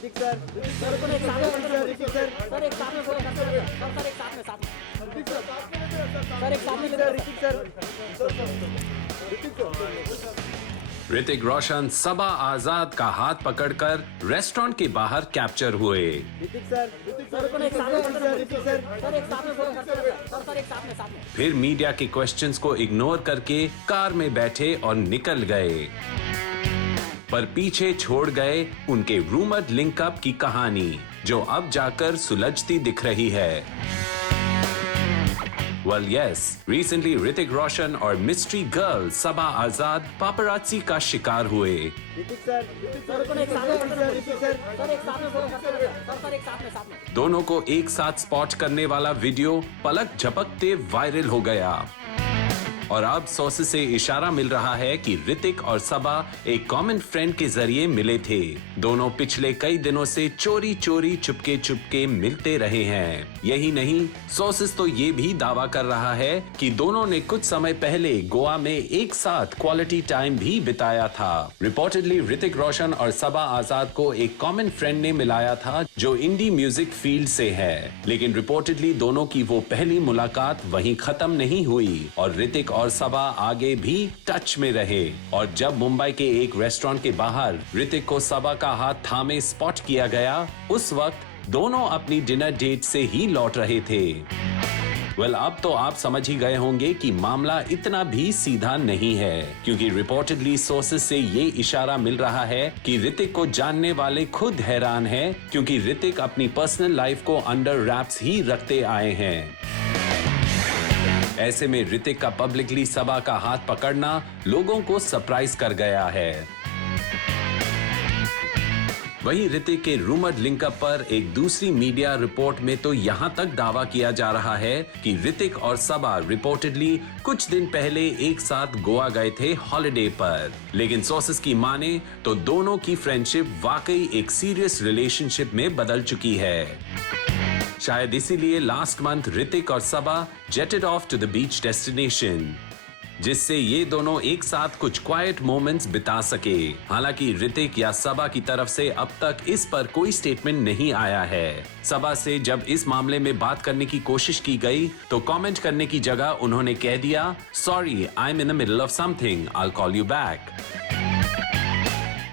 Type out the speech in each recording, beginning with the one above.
Hrithik sir sir को एक साथ में ऋतिक सर एक साथ में सर एक साथ में ऋतिक सर एक साथ में ऋतिक सर ऋतिक रोशन सबा आजाद का हाथ पकड़कर रेस्टोरेंट के बाहर कैप्चर हुए। ऋतिक सर को एक साथ में ऋतिक सर एक साथ में फिर मीडिया के क्वेश्चंस को इग्नोर करके कार में बैठे और निकल गए, पर पीछे छोड़ गए उनके रूमर्ड लिंकअप की कहानी, जो अब जाकर सुलझती दिख रही है। Well, yes, recently Hrithik Roshan और मिस्ट्री गर्ल सबा आजाद पापरात्सी का शिकार हुए। ऋतिक सर को एक साथ में दोनों को एक साथ स्पॉट करने वाला वीडियो पलक झपकते वायरल हो गया और अब सोर्सेस से इशारा मिल रहा है कि ऋतिक और सबा एक कॉमन फ्रेंड के जरिए मिले थे। दोनों पिछले कई दिनों से चोरी चोरी चुपके मिलते रहे हैं। यही नहीं, सोर्सेस तो ये भी दावा कर रहा है कि दोनों ने कुछ समय पहले गोवा में एक साथ क्वालिटी टाइम भी बिताया था। रिपोर्टेडली ऋतिक रोशन और सबा आजाद को एक कॉमन फ्रेंड ने मिलाया था जो इंडी म्यूजिक फील्ड से है, लेकिन रिपोर्टेडली दोनों की वो पहली मुलाकात वहीं खत्म नहीं हुई और ऋतिक और सबा आगे भी टच में रहे। और जब मुंबई के एक रेस्टोरेंट के बाहर ऋतिक को सबा का हाथ थामे स्पॉट किया गया, उस वक्त दोनों अपनी डिनर डेट से ही लौट रहे थे। वेल, अब तो आप समझ ही गए होंगे कि मामला इतना भी सीधा नहीं है, क्योंकि रिपोर्टेडली सोर्सेस से ये इशारा मिल रहा है कि ऋतिक को जानने वाले खुद हैरान हैं, क्योंकि ऋतिक अपनी पर्सनल लाइफ को अंडर रैप्स ही रखते आए हैं। ऐसे में ऋतिक का पब्लिकली सबा का हाथ पकड़ना लोगों को सरप्राइज कर गया है। वहीं ऋतिक के रूमर्ड लिंकअप पर एक दूसरी मीडिया रिपोर्ट में तो यहां तक दावा किया जा रहा है कि ऋतिक और सबा रिपोर्टेडली कुछ दिन पहले एक साथ गोवा गए थे हॉलिडे पर, लेकिन सोर्सेस की माने तो दोनों की फ्रेंडशिप वाकई एक सीरियस रिलेशनशिप में बदल चुकी है। शायद इसीलिए लास्ट मंथ ऋतिक और Saba jetted off to the beach destination, जिससे ये दोनों एक साथ कुछ क्वाइट मोमेंट्स बिता सके। हालांकि ऋतिक या सबा की तरफ से अब तक इस पर कोई स्टेटमेंट नहीं आया है। सबा से जब इस मामले में बात करने की कोशिश की गई तो कमेंट करने की जगह उन्होंने कह दिया, sorry, I am in the middle of something, I will call you back.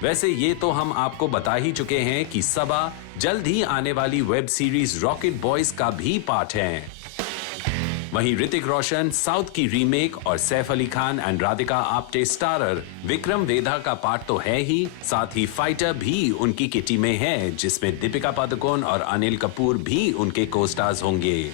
वैसे ये तो हम आपको बता ही चुके हैं कि सबा जल्द ही आने वाली वेब सीरीज रॉकेट बॉयज का भी पार्ट है। वहीं ऋतिक रोशन साउथ की रीमेक और सैफ अली खान एंड राधिका आप्टे स्टारर विक्रम वेधा का पार्ट तो है ही, साथ ही फाइटर भी उनकी किटी में है, जिसमें दीपिका पादुकोण और अनिल कपूर भी उनके को स्टार्स होंगे।